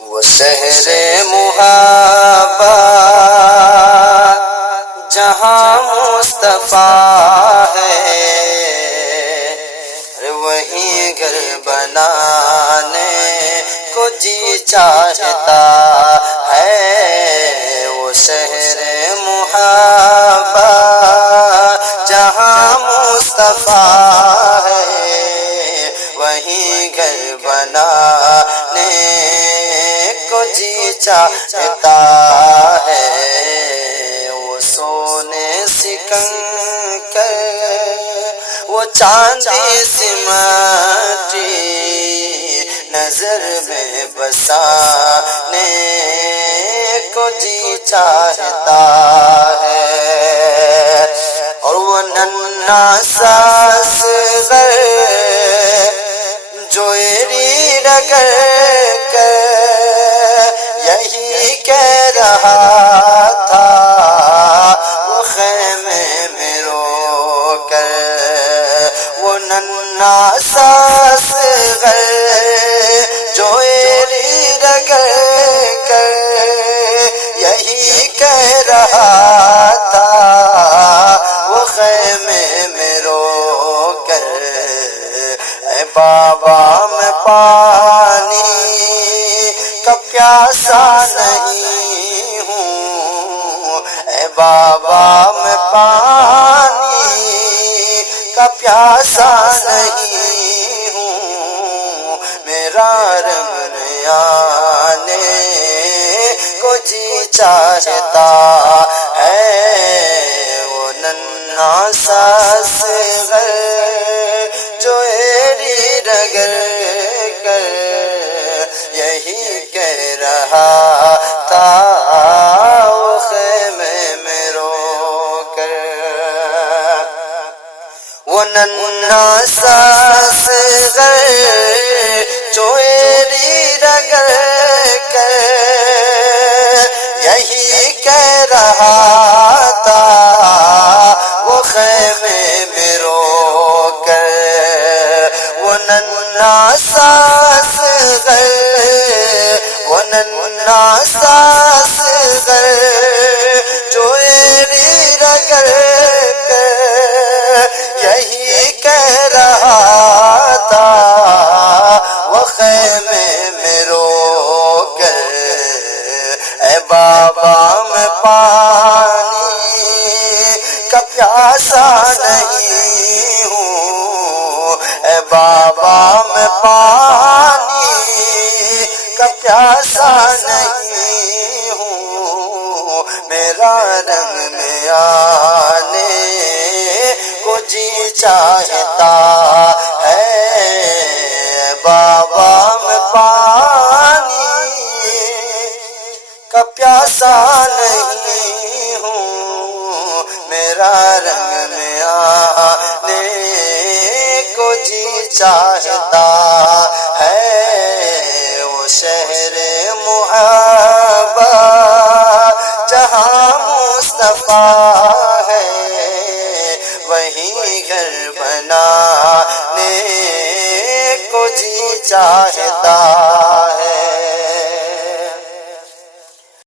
وہ شہر محبت جہاں مصطفیٰ ہے، وہیں گھر بنانے کو جی چاہتا ہے۔ وہ شہر محبت جہاں مصطفیٰ ہے، وہیں گھر بنانے کو جی چاہتا ہے۔ وہ سونے سکن کر وہ چاندی سمٹی نظر میں بسانے کو جی چاہتا ہے۔ اور وہ ننھا سا اصغر جو ایری رگڑ کر یہی کہہ رہا تھا، وہ خیمے میں رو کر، وہ ننھا سا اصغر جو ایری رگڑ کر یہی کہہ رہا تھا، وہ خیمے میں رو کر، اے بابا میں پانی کا پیاسا نہیں ہوں، اے بابا میں پانی کا پیاسا نہیں ہوں، میرا رنگ آنے کو جی چاہتا ہے۔ وہ ننھا سا اصغر جو ایری رگڑ کر یہی کہہ رہا تھا، وہ خیمے میں رو کر، وہ ننھا سا اصغر جو ایری رگڑ کر یہی کہہ رہا تھا، وہ خیمے میں رو کر، وہ ننھا سا اصغر، وہ ننھا سا اصغر جو ایری رگڑ کر یہی کہہ رہا تھا، وہ خیمے میں رو کر، اے بابا میں پانی کا پیاسا نہیں ہوں، اے بابا میں پانی کا پیاسا نہیں ہوں، میرا رنگ میں آنے کو جی چاہتا ہے۔ بابا میں پانی کا پیاسا نہیں ہوں، میرا رنگ میں آنے کو جی چاہتا ہے۔ وہ شہر محبت جہاں مصطفیٰ ہے، وہیں گھر بنانے کو جی چاہتا